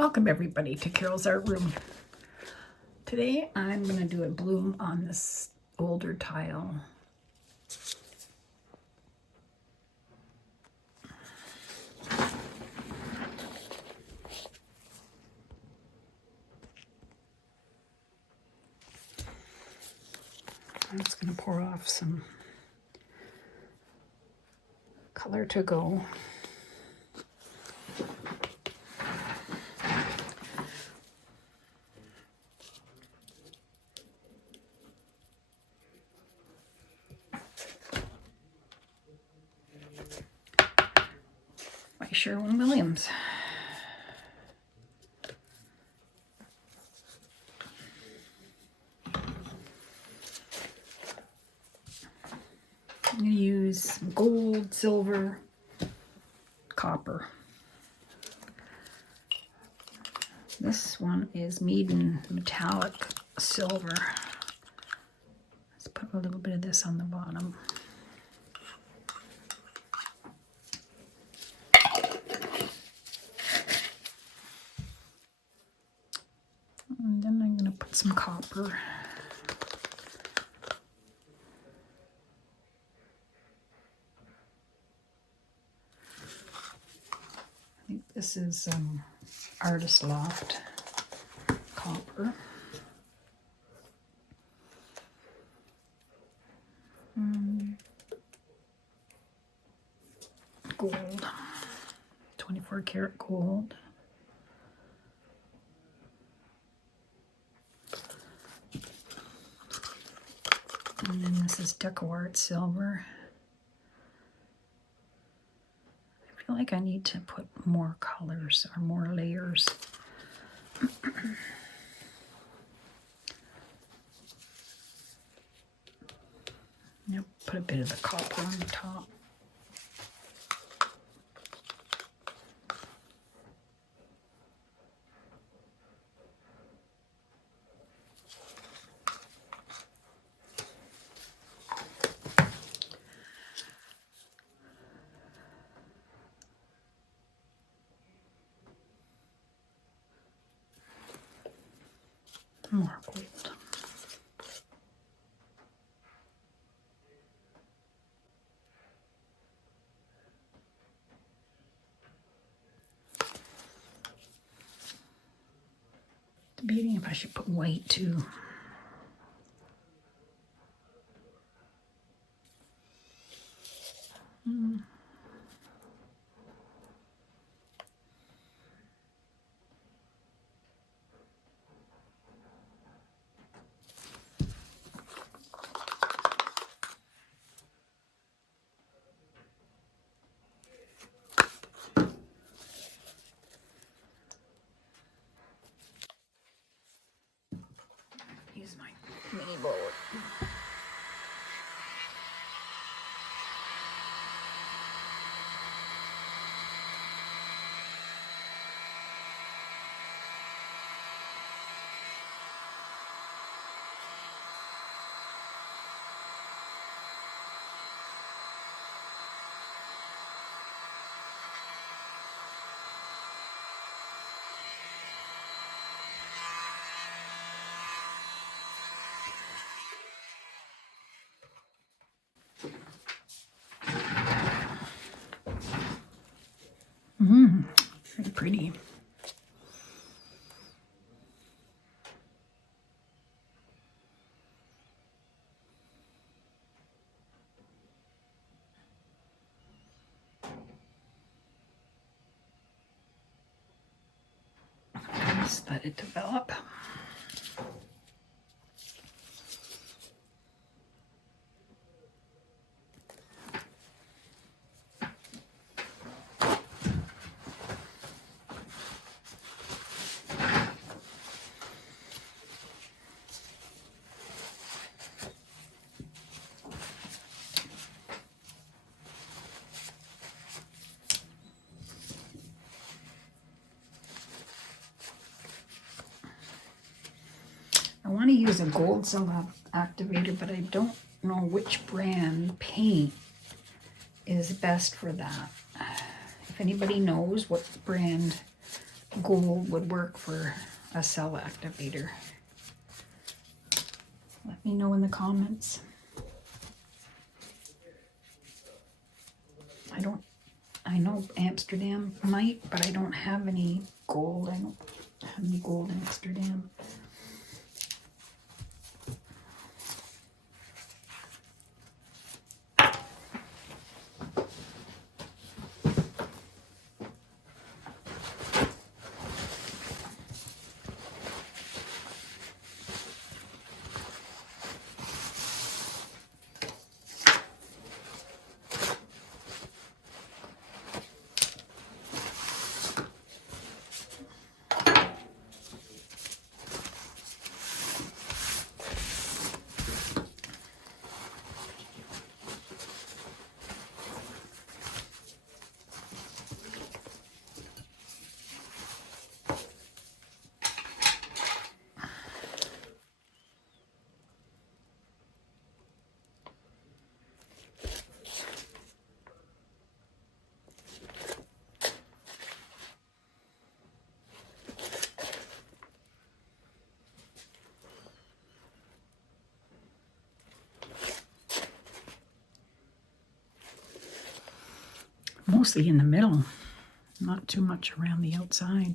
Welcome everybody to Carol's Art Room. Today I'm going to do a bloom on this older tile. I'm just going to pour off some color to go. By Sherwin Williams. I'm going to use gold, silver, copper. This one is Meaden metallic silver. Let's put a little bit of this on the bottom. And then I'm going to put some copper. I think this is Artist Loft copper. Gold, 24 karat gold. And then this is DecoArt silver. I feel like I need to put more colors or more layers. Yep, put a bit of the copper on the top. More gold. Debating if I should put white too. Use my mini bowl. Very pretty. Just let it develop. I want to use a gold cell activator, but I don't know which brand paint is best for that. If anybody knows what brand gold would work for a cell activator. Let me know in the comments. I know Amsterdam might, but I don't have any gold. I don't have any gold in Amsterdam. Mostly in the middle, not too much around the outside.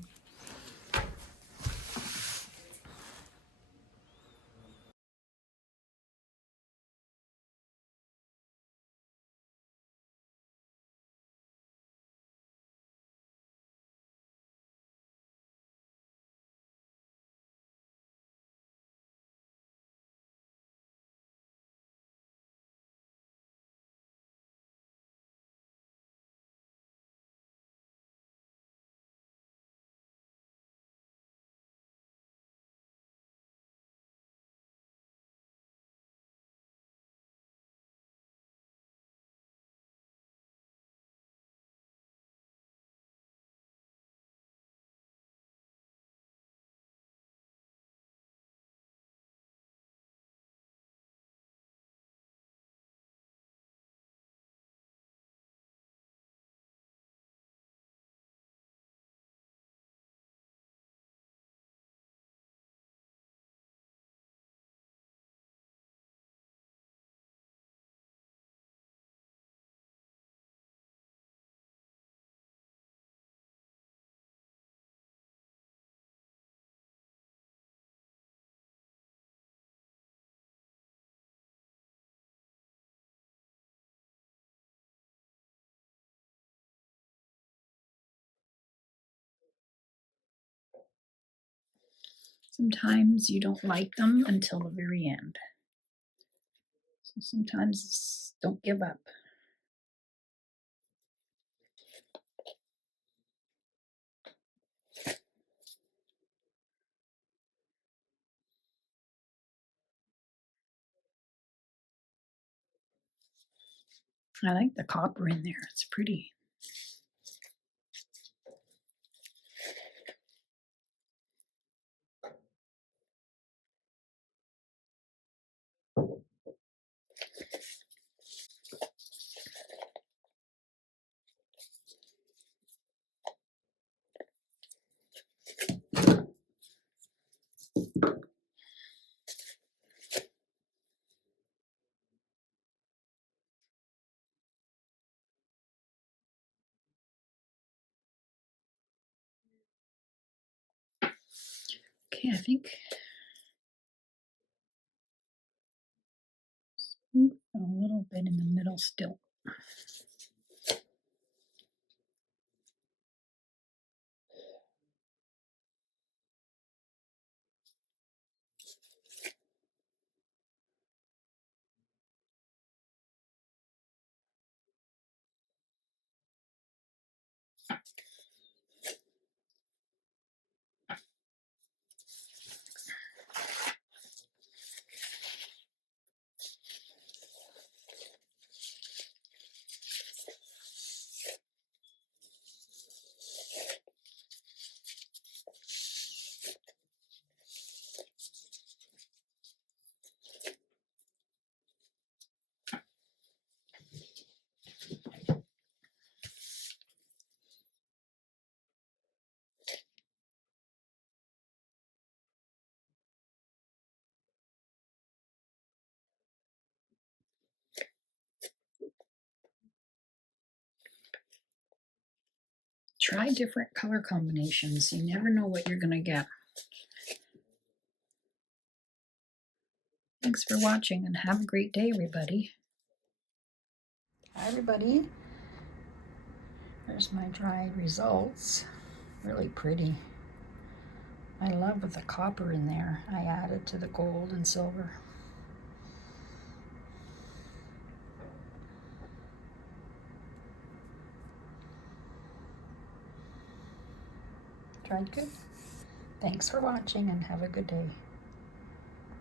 Sometimes you don't like them until the very end. So sometimes don't give up. I like the copper in there. It's pretty. Okay, I think a little bit in the middle still. Try different color combinations. You never know what you're going to get. Thanks for watching and have a great day, everybody. Hi, everybody. There's my dried results. Really pretty. I love with the copper in there. I added to the gold and silver. Dried good. Thanks for watching and have a good day.